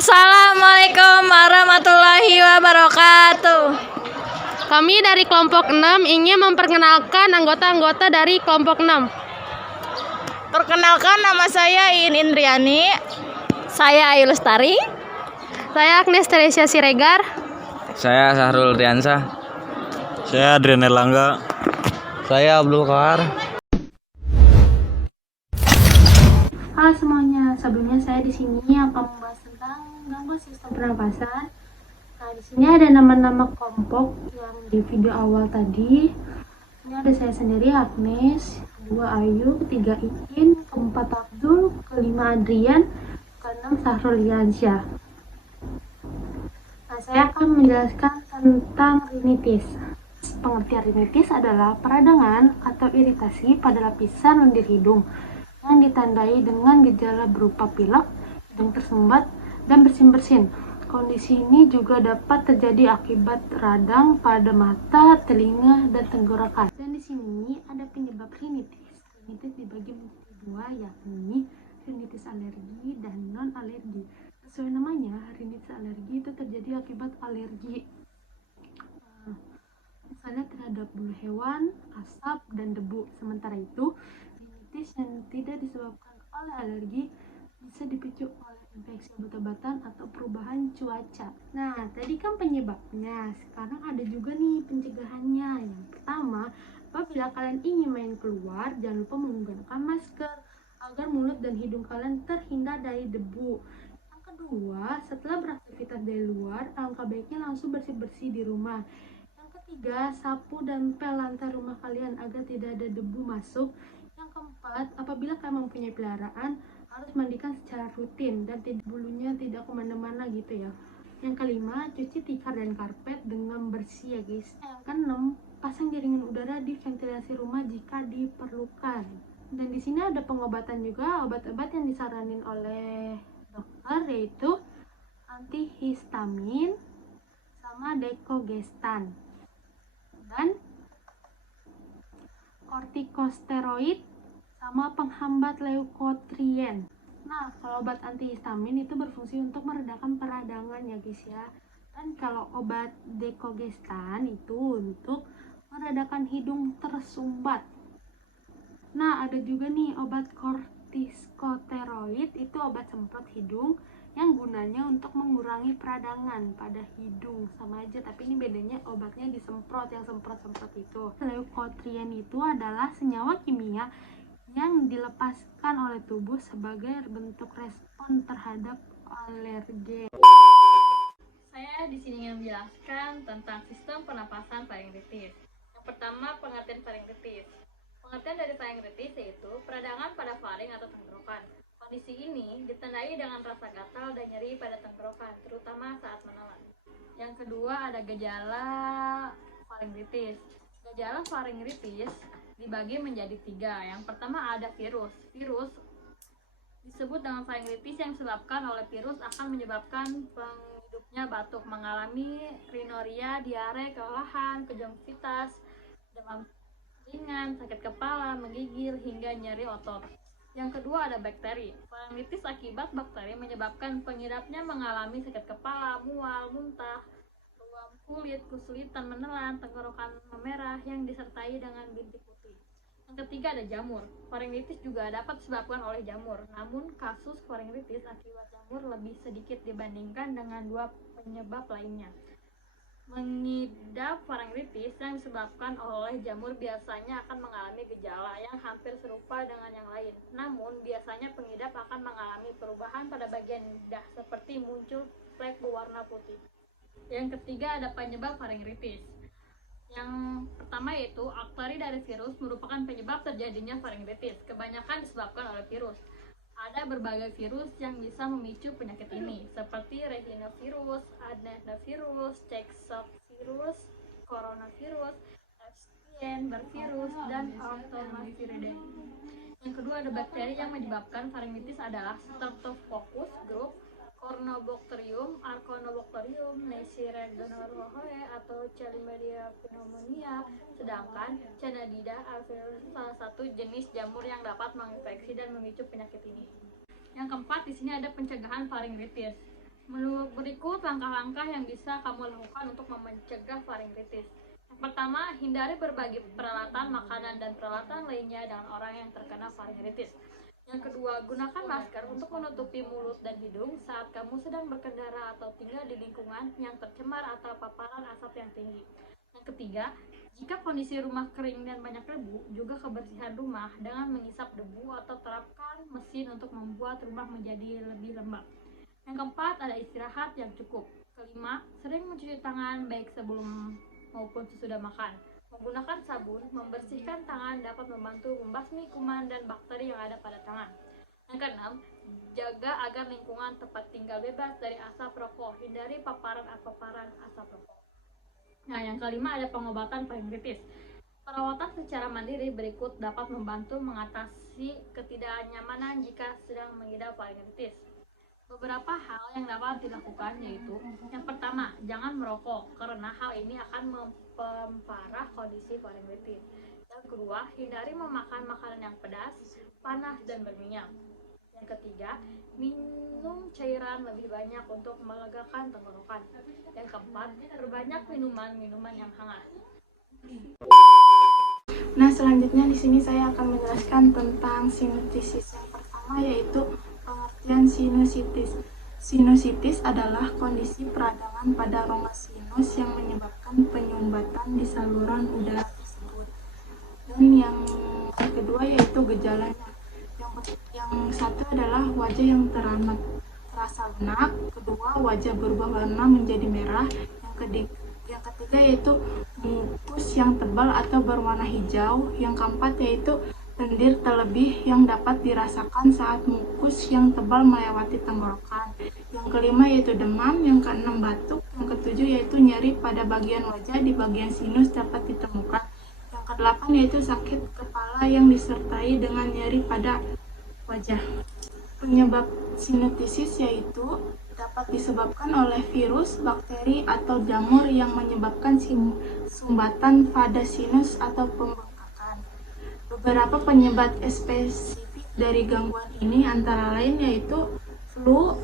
Assalamualaikum warahmatullahi wabarakatuh. Kami dari kelompok 6 ingin memperkenalkan anggota-anggota dari kelompok 6. Perkenalkan, nama saya Iin Indriani. Saya Ayu Lestari. Saya Agnes Teresia Siregar. Saya Sahrul Riansah. Saya Adrian Erlangga. Saya Abdul Kahar. Halo semuanya, sebelumnya saya di sini akan membahas tentang gangguan sistem pernapasan. Nah, di sini ada nama-nama kelompok yang di video awal tadi. Ini ada saya sendiri, Agnes, kedua Ayu, ketiga Iin, keempat Abdul, kelima Adrian, keenam Sahrul Riansyah. Nah, saya akan menjelaskan tentang rinitis. Pengertian rinitis adalah peradangan atau iritasi pada lapisan lendir hidung yang ditandai dengan gejala berupa pilek, hidung tersumbat, dan bersin-bersin. Kondisi ini juga dapat terjadi akibat radang pada mata, telinga, dan tenggorokan. Dan di sini ada penyebab rinitis. Rinitis dibagi menjadi dua, yakni rinitis alergi dan non-alergi. Sesuai namanya, rinitis alergi itu terjadi akibat alergi misalnya terhadap bulu hewan, asap, dan debu. Sementara itu, rinitis yang tidak disebabkan oleh alergi bisa dipicu oleh infeksi obat-obatan atau perubahan cuaca. Nah, tadi kan penyebabnya. Sekarang ada juga nih pencegahannya. Yang pertama, apabila kalian ingin main keluar, jangan lupa menggunakan masker agar mulut dan hidung kalian terhindar dari debu. Yang kedua, setelah beraktivitas dari luar, alangkah baiknya langsung bersih-bersih di rumah. Ketiga, sapu dan pel lantai rumah kalian agar tidak ada debu masuk. Yang keempat, apabila kalian mempunyai peliharaan, harus mandikan secara rutin dan bulunya tidak kemana-mana gitu ya. Yang kelima, cuci tikar dan karpet dengan bersih ya guys. Yang keenam, pasang jaringan udara di ventilasi rumah jika diperlukan. Dan di sini ada pengobatan juga, obat-obat yang disaranin oleh dokter yaitu antihistamin sama dekogestan dan kortikosteroid sama penghambat leukotrien. Nah, kalau obat antihistamin itu berfungsi untuk meredakan peradangan ya guys ya. Dan kalau obat dekogestan itu untuk meredakan hidung tersumbat. Nah, ada juga nih obat kortikosteroid, itu obat semprot hidung yang gunanya untuk mengurangi peradangan pada hidung. Sama aja, tapi ini bedanya obatnya disemprot, yang semprot-semprot itu. Leukotrien itu adalah senyawa kimia yang dilepaskan oleh tubuh sebagai bentuk respon terhadap alergen. Saya di sini ingin menjelaskan tentang sistem pernapasan faringitis. Yang pertama, pengertian faringitis. Pengertian dari faringitis yaitu peradangan pada faring atau tenggorokan. Kondisi ini ditandai dengan rasa gatal dan nyeri pada tenggorokan, terutama saat menelan. Yang kedua, ada gejala faringitis. Gejala faringitis dibagi menjadi 3. Yang pertama ada virus. Virus disebut dengan faringitis yang disebabkan oleh virus akan menyebabkan penghidupnya batuk, mengalami rhinoria, diare, kelelahan, konjungtivitis, demam ringan, sakit kepala, menggigil, hingga nyeri otot. Yang kedua ada bakteri. Faringitis akibat bakteri menyebabkan pengidapnya mengalami sakit kepala, mual, muntah, ruam kulit, kesulitan menelan, tenggorokan memerah yang disertai dengan bintik putih. Yang ketiga ada jamur. Faringitis juga dapat disebabkan oleh jamur. Namun kasus faringitis akibat jamur lebih sedikit dibandingkan dengan 2 penyebab lainnya. Mengidap faringitis yang disebabkan oleh jamur biasanya akan mengalami gejala yang hampir serupa dengan yang lain. Namun, biasanya pengidap akan mengalami perubahan pada bagian lidah seperti muncul flek berwarna putih. Yang ketiga ada penyebab faringitis. Yang pertama yaitu bakteri dari virus merupakan penyebab terjadinya faringitis. Kebanyakan disebabkan oleh virus. Ada berbagai virus yang bisa memicu penyakit ini, seperti rhinovirus, adenovirus, coxsackie, coronavirus, Epstein-Barr virus, dan Artomaviridae. Yang kedua ada bakteri yang menyebabkan faringitis adalah Streptococcus group, Corynebacterium, Archaeobacterium, Neisseria gonorrhoeae atau Chlamydia pneumonia, sedangkan Candida auris salah satu jenis jamur yang dapat menginfeksi dan memicu penyakit ini. Yang keempat, di sini ada pencegahan faringitis. Berikut langkah-langkah yang bisa kamu lakukan untuk mencegah faringitis. Yang pertama, hindari berbagi peralatan, makanan, dan peralatan lainnya dengan orang yang terkena faringitis. Yang kedua, gunakan masker untuk menutupi mulut dan hidung saat kamu sedang berkendara atau tinggal di lingkungan yang tercemar atau paparan asap yang tinggi. Yang ketiga, jika kondisi rumah kering dan banyak debu, juga kebersihan rumah dengan mengisap debu atau terapkan mesin untuk membuat rumah menjadi lebih lembab. Yang keempat, ada istirahat yang cukup. Kelima, sering mencuci tangan baik sebelum maupun sesudah makan. Menggunakan sabun, membersihkan tangan dapat membantu membasmi kuman dan bakteri yang ada pada tangan. Yang keenam, jaga agar lingkungan tempat tinggal bebas dari asap rokok. Hindari paparan asap rokok. Nah, yang kelima, ada pengobatan faringitis. Perawatan secara mandiri berikut dapat membantu mengatasi ketidaknyamanan jika sedang mengidap faringitis. Beberapa hal yang dapat dilakukan yaitu, yang pertama, jangan merokok karena hal ini akan memperparah kondisi faringitis. Yang kedua, hindari memakan makanan yang pedas, panas, dan berminyak. Yang ketiga, minum cairan lebih banyak untuk melegakan tenggorokan. Yang keempat, perbanyak minuman yang hangat. Nah, selanjutnya di sini saya akan menjelaskan tentang sinusitis. Yang pertama yaitu pengertian sinusitis. Sinusitis adalah kondisi peradangan pada rongga sinus yang menyebabkan penyumbatan di saluran udara tersebut. Dan yang kedua yaitu gejalanya. Yang satu adalah wajah yang terasa lunak, kedua wajah berubah warna menjadi merah, yang ketiga yaitu mukus yang tebal atau berwarna hijau, yang keempat yaitu lendir terlebih yang dapat dirasakan saat mukus yang tebal melewati tenggorokan, yang kelima yaitu demam, yang keenam batuk, yang ketujuh yaitu nyeri pada bagian wajah di bagian sinus dapat ditemukan, yang kedelapan yaitu sakit kepala yang disertai dengan nyeri pada wajah. Penyebab sinusitis yaitu dapat disebabkan oleh virus, bakteri, atau jamur yang menyebabkan sumbatan pada sinus atau pembengkakan. Beberapa penyebab spesifik dari gangguan ini antara lain yaitu flu,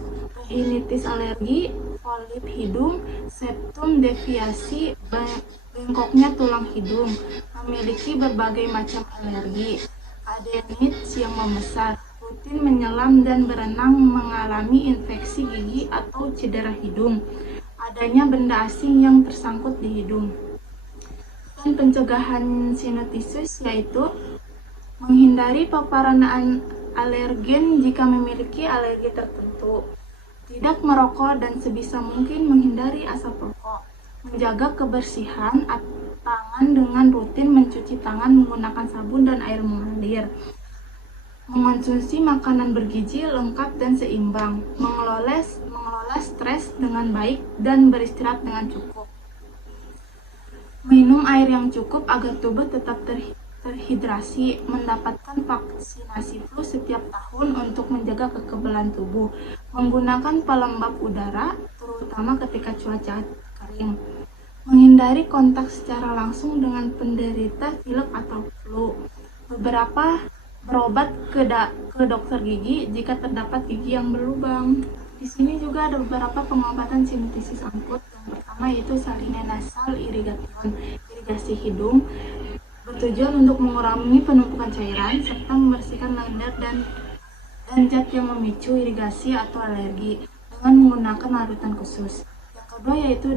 rhinitis alergi, polip hidung, septum deviasi, bengkoknya tulang hidung, memiliki berbagai macam alergi, adenitis yang membesar, rutin menyelam dan berenang, mengalami infeksi gigi atau cedera hidung, adanya benda asing yang tersangkut di hidung. Dan pencegahan sinusitis yaitu menghindari paparan alergen jika memiliki alergi tertentu, tidak merokok dan sebisa mungkin menghindari asap rokok, menjaga kebersihan tangan dengan rutin mencuci tangan menggunakan sabun dan air mengalir, mengonsumsi makanan bergizi lengkap dan seimbang, mengelola stres dengan baik dan beristirahat dengan cukup, minum air yang cukup agar tubuh tetap terhidrasi, mendapatkan vaksinasi flu setiap tahun untuk menjaga kekebalan tubuh, menggunakan pelembab udara terutama ketika cuaca kering, menghindari kontak secara langsung dengan penderita pilek atau flu, berobat ke dokter gigi jika terdapat gigi yang berlubang. Di sini juga ada beberapa pengobatan sinusitis akut. Yang pertama yaitu saline nasal irigasi hidung, bertujuan untuk mengurangi penumpukan cairan serta membersihkan lendir dan zat yang memicu irigasi atau alergi dengan menggunakan larutan khusus. Yang kedua yaitu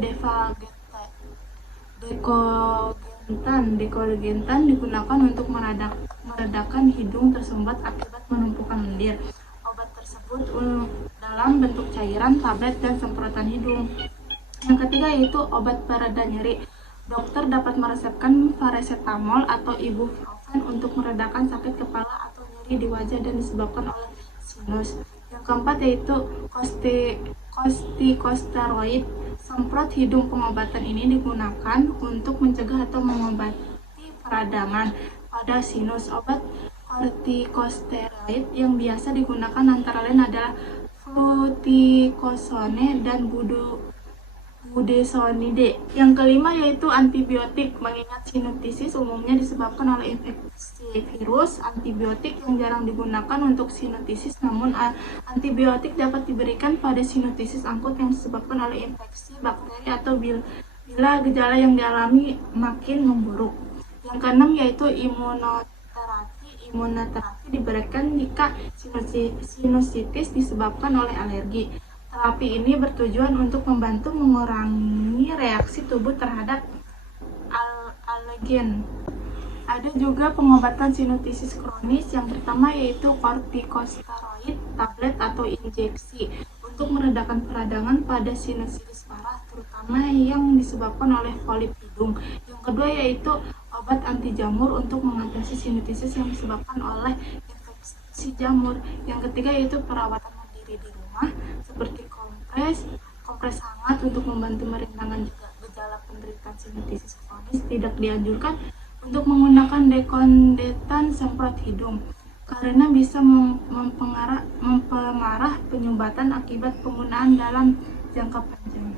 dekolgentan digunakan untuk meredakan hidung tersumbat akibat penumpukan lendir. Obat tersebut dalam bentuk cairan, tablet, dan semprotan hidung. Yang ketiga yaitu obat pereda nyeri. Dokter dapat meresepkan paracetamol atau ibuprofen untuk meredakan sakit kepala atau nyeri di wajah dan disebabkan oleh sinus. Yang keempat yaitu kortikosteroid. Semprot hidung. Pengobatan ini digunakan untuk mencegah atau mengobati peradangan pada sinus. Obat kortikosteroid yang biasa digunakan antara lain adalah fluticasone dan budesonide. Yang kelima yaitu antibiotik, mengingat sinusitis umumnya disebabkan oleh infeksi virus. Antibiotik yang jarang digunakan untuk sinusitis, namun antibiotik dapat diberikan pada sinusitis akut yang disebabkan oleh infeksi bakteri atau bila gejala yang dialami makin memburuk. Yang keenam yaitu imunoterapi. Imunoterapi diberikan jika sinusitis disebabkan oleh alergi. Terapi ini bertujuan untuk membantu mengurangi reaksi tubuh terhadap alergen. Ada juga pengobatan sinusitis kronis. Yang pertama yaitu kortikosteroid, tablet atau injeksi untuk meredakan peradangan pada sinusitis parah, terutama yang disebabkan oleh polip hidung. Yang kedua yaitu obat anti jamur untuk mengatasi sinusitis yang disebabkan oleh infeksi jamur. Yang ketiga yaitu perawatan mandiri di rumah seperti kompres hangat untuk membantu meringankan gejala penderitaan sinusitis kronis. Tidak dianjurkan untuk menggunakan dekondetan semprot hidung karena bisa mempengaruhi penyumbatan akibat penggunaan dalam jangka panjang.